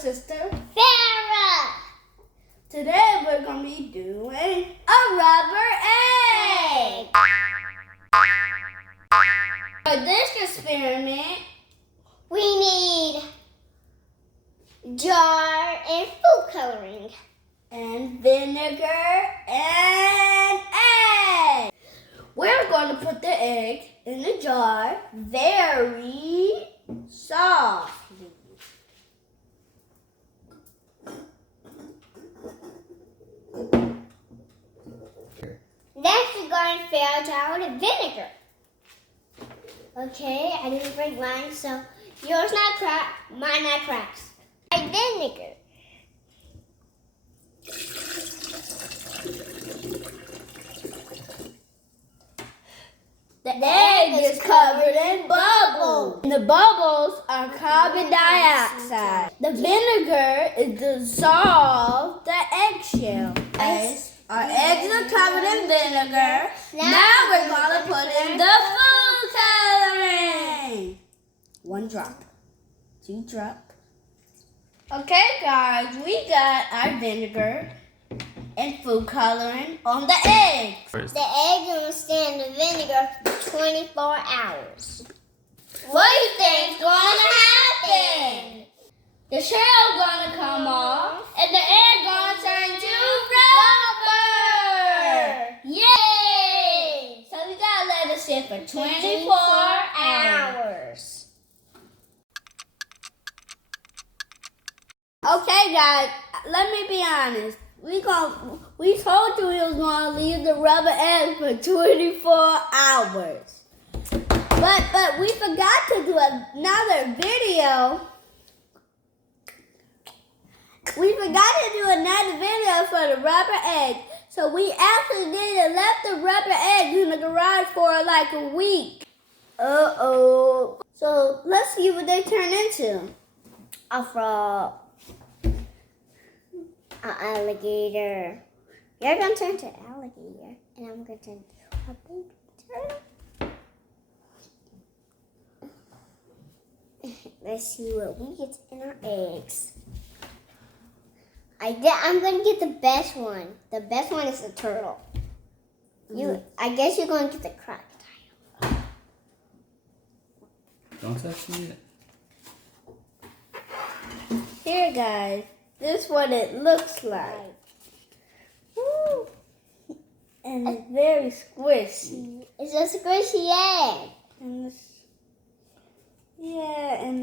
sister Sarah. Today we're going to be doing a rubber egg. For this experiment, We need jar and food coloring. and vinegar and egg. We're going to put the egg in the jar very softly. Next, we're going to fill a jar with vinegar. Okay, I didn't break mine, so yours not crack, mine not cracks. My vinegar. The egg is covered in bubbles. And the bubbles are carbon dioxide. The vinegar is dissolved the eggshell. Guys, our eggs are covered in vinegar. Now we're going to put in the food coloring. 1 drop. 2 drop. Okay, guys, we got our vinegar and food coloring on the egg. The egg will stay in the vinegar for 24 hours. What do you think's gonna happen? The shell gonna come off and the egg gonna turn to rubber. Yay! So we gotta let it sit for 24 hours. Okay, guys, let me be honest. We told you we was gonna leave the rubber egg for 24 hours. But we forgot to do another video. We forgot to do another video for the rubber egg. So we accidentally left the rubber eggs in the garage for like a week. Uh-oh. So let's see what they turn into. A frog. An alligator. You're going to turn to an alligator, and I'm going to turn to a baby turtle. Let's see what we get in our eggs. I'm going to get the best one. The best one is the turtle. I guess you're going to get the crocodile. Don't touch me yet. Here, guys. This is what it looks like. Woo. And it's very squishy. It's a squishy egg. And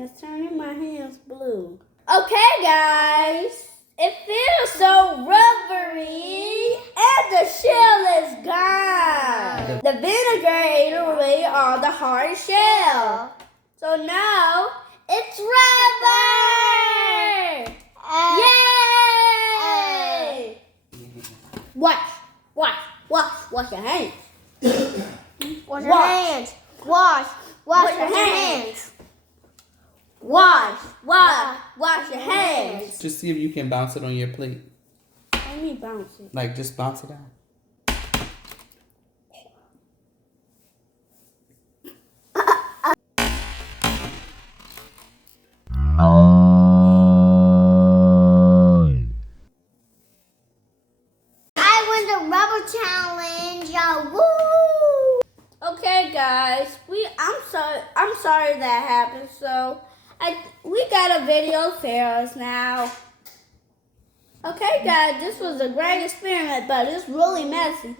it's turning my hands blue. Okay, guys. It feels so rubbery and the shell is gone. The vinegar ate away all the hard shell. So now it's rubber! Yay! Wash your hands. Wash your hands. Wash your hands. Wash your hands. Just see if you can bounce it on your plate. Let me bounce it. Like, just bounce it out. I won the rubber challenge. Woo! Okay, guys. I'm sorry that happened. So we got a video for us now. Okay, guys, this was a great experiment, but it's really messy.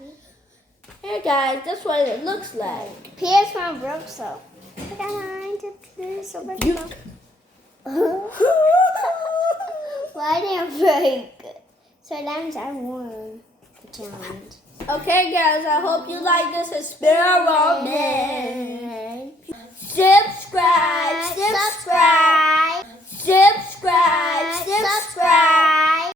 Here, guys, that's what it looks like. PS1 broke, so I got mine to Why didn't it break? So that means I won the challenge. Okay, guys, I hope you like this experiment. Subscribe.